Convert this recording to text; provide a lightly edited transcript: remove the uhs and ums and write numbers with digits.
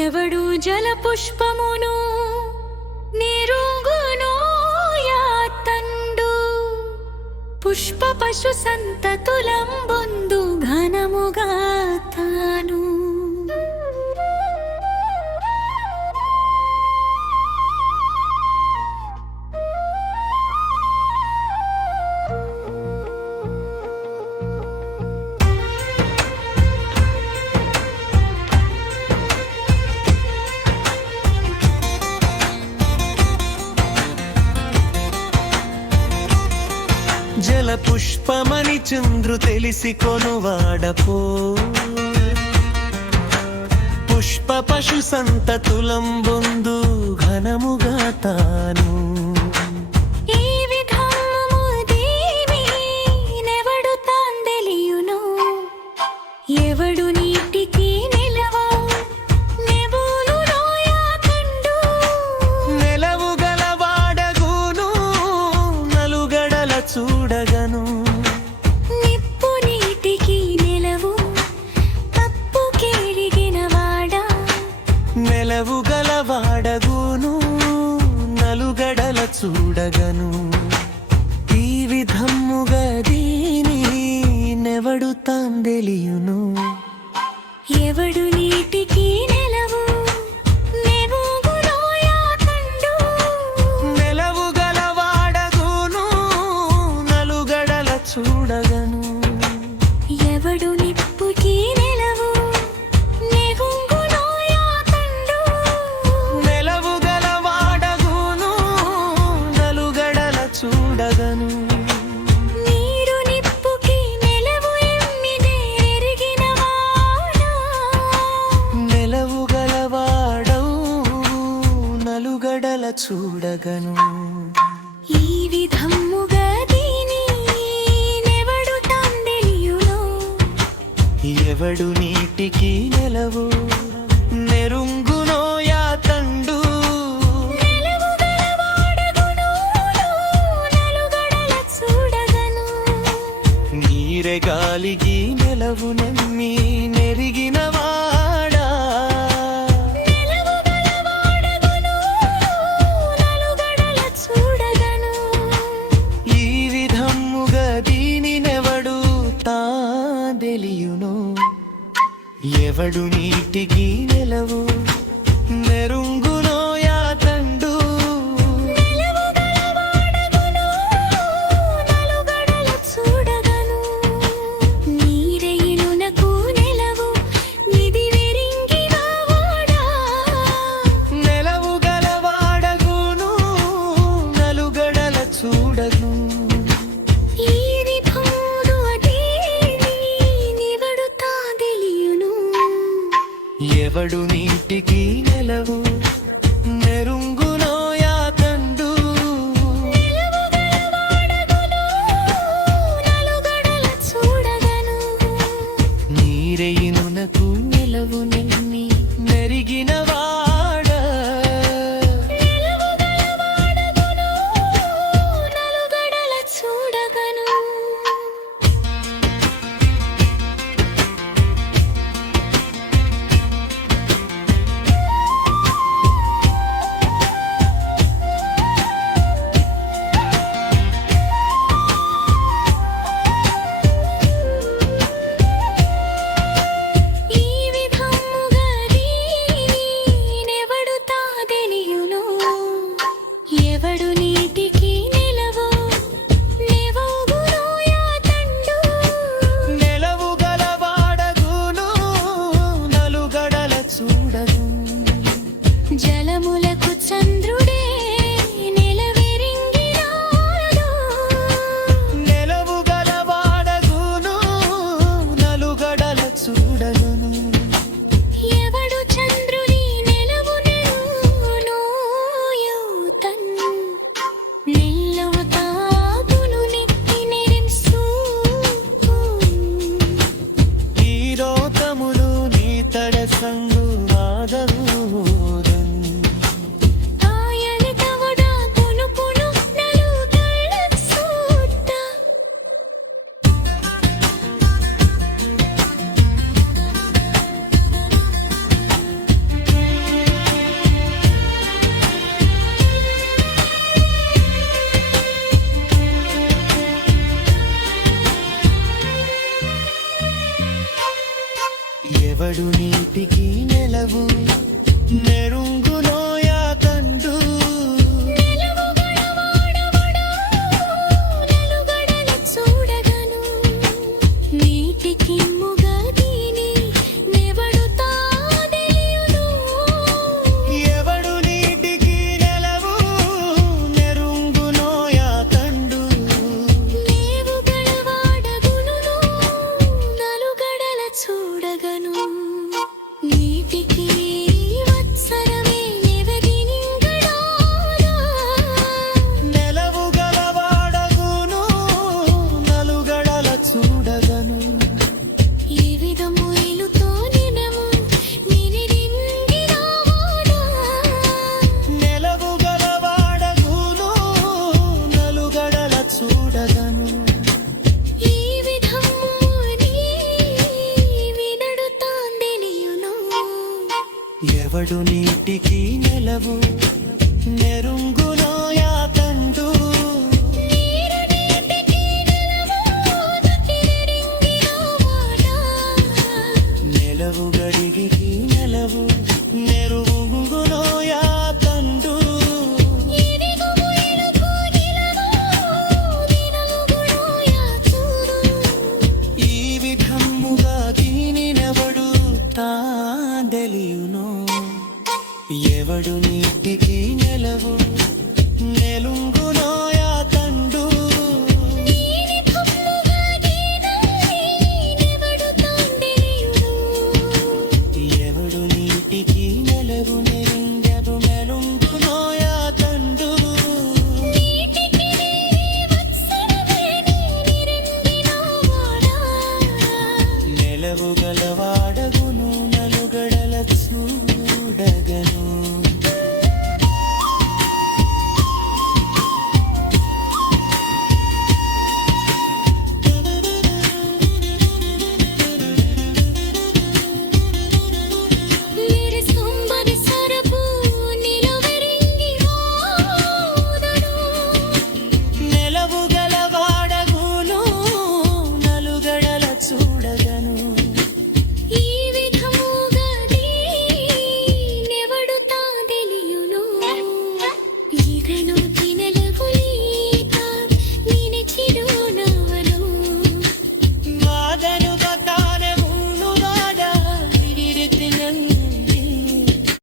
ఎవడు జల పుష్పమును నిరుంగును యాతండు పుష్ప పశు సంతతులం బొందు ఘనముగా తాను జల పుష్పమని చంద్రు తెలిసి కొనువాడపో పుష్ప పశు సంతతులం బొందు ఘనముగా తాను ఎవడు నీటికి నిలవో నెబులు లోయాకండు నెలవు గలవాడగును నలుగడల చూడగను నిప్పు నీటికి నిలవు తప్పు కేరిగిన వాడా నెలవు గలవాడగును నలుగడల చూడగను ఈ విధముగా దీని నెవడు తాందెలియును ఎవడు నీటికి నిలవు నెబులు లోయాకండు నెలవు గలవాడగును నలుగడల చూడగను ఎవడు నిప్పుకి నిలవు నెబులు లోయాకండు నెలవు గలవాడగును నలుగడల చూడగను నీరు నిప్పుకి నిలవు ఎమ్మిదే ఎరిగిన వాడా నెలవు గలవాడవు నలుగడల చూడగను ఈ విధముగా దీని నెవడు తాందెలియును ఎవడు నీటికి నెలవు నెరుంగునో యాతండు నెలవు గలవాడగును నలుగడల చూడగను నీరె గాలిగి నెలవు నమ్మి నెరిగిన వాడా నెలవు గలవాడగును నలుగడల చూడగను ఈ విధముగా దీనినెవడు తాందెలియును ఎవడు నీటికి నెలవు నెరుంగునో యాతండు నెలవు గలవాడగును నలుగడల చూడగను నీరెయినునకు నెలవు నిధి వెరింగిన వాడా నెలవు గలవాడగును నలుగడల చూడగు ఈ విధముగా దీని నెవడు తాందెలియును ఎవడు నీటికి నెలవు నెరుంగునో యాతండు నెలవు గలవాడగును నలుగడల చూడగను నీరెయినునకు నెలవు నెమ్మి నెరిగిన వాడా నెలవు గలవాడగును నలుగడల చూడగను నెలవు నెరుంగులోయ తండు నిలవుగలవాడవడు నలుగడల చూడగను నీటికి ముగదీని నెవడుతా తెలియును ఎవడు నీటికి నెలవు నెరుంగులోయ తండు నేవుగలవాడగును నలుగడల చూడగను నీటికి వత్సరమే నెవగినింగడారా నెలవు గలవాడగును నలుగడల చూడగను ఈ విధము ఇలుతో నినము నినిడింగినావాడా నెలవు గలవాడగును నలుగడల చూడగను ఈ విధము నీ వినడుతాందెలియును ఎవడు నీటికి నెలవు నెరుంగులోయ తండు నీరు నీటికి నిలవు దక్కినరింగినావాడా నెలవు గడిగికి నెలవు నెరుంగులోయ తండు ఇదిగో ఇలుకు నిలవు నినలుగులోయ చూడు ఈ విధముగా దీనినెవడు తాందెలియును ఎవడు నీటికి నెలవు నెలుంగులోయ తండు నీని కమ్ముగా దీనని నెవడుతాందెలియును ఎవడు నీటికి నెలవు నెరింగదు మెలుంగులోయ తండు నీటికి వత్సరమే నినిరింగినావాడా నెలవు గలవాడగును నలుగడల చూడగను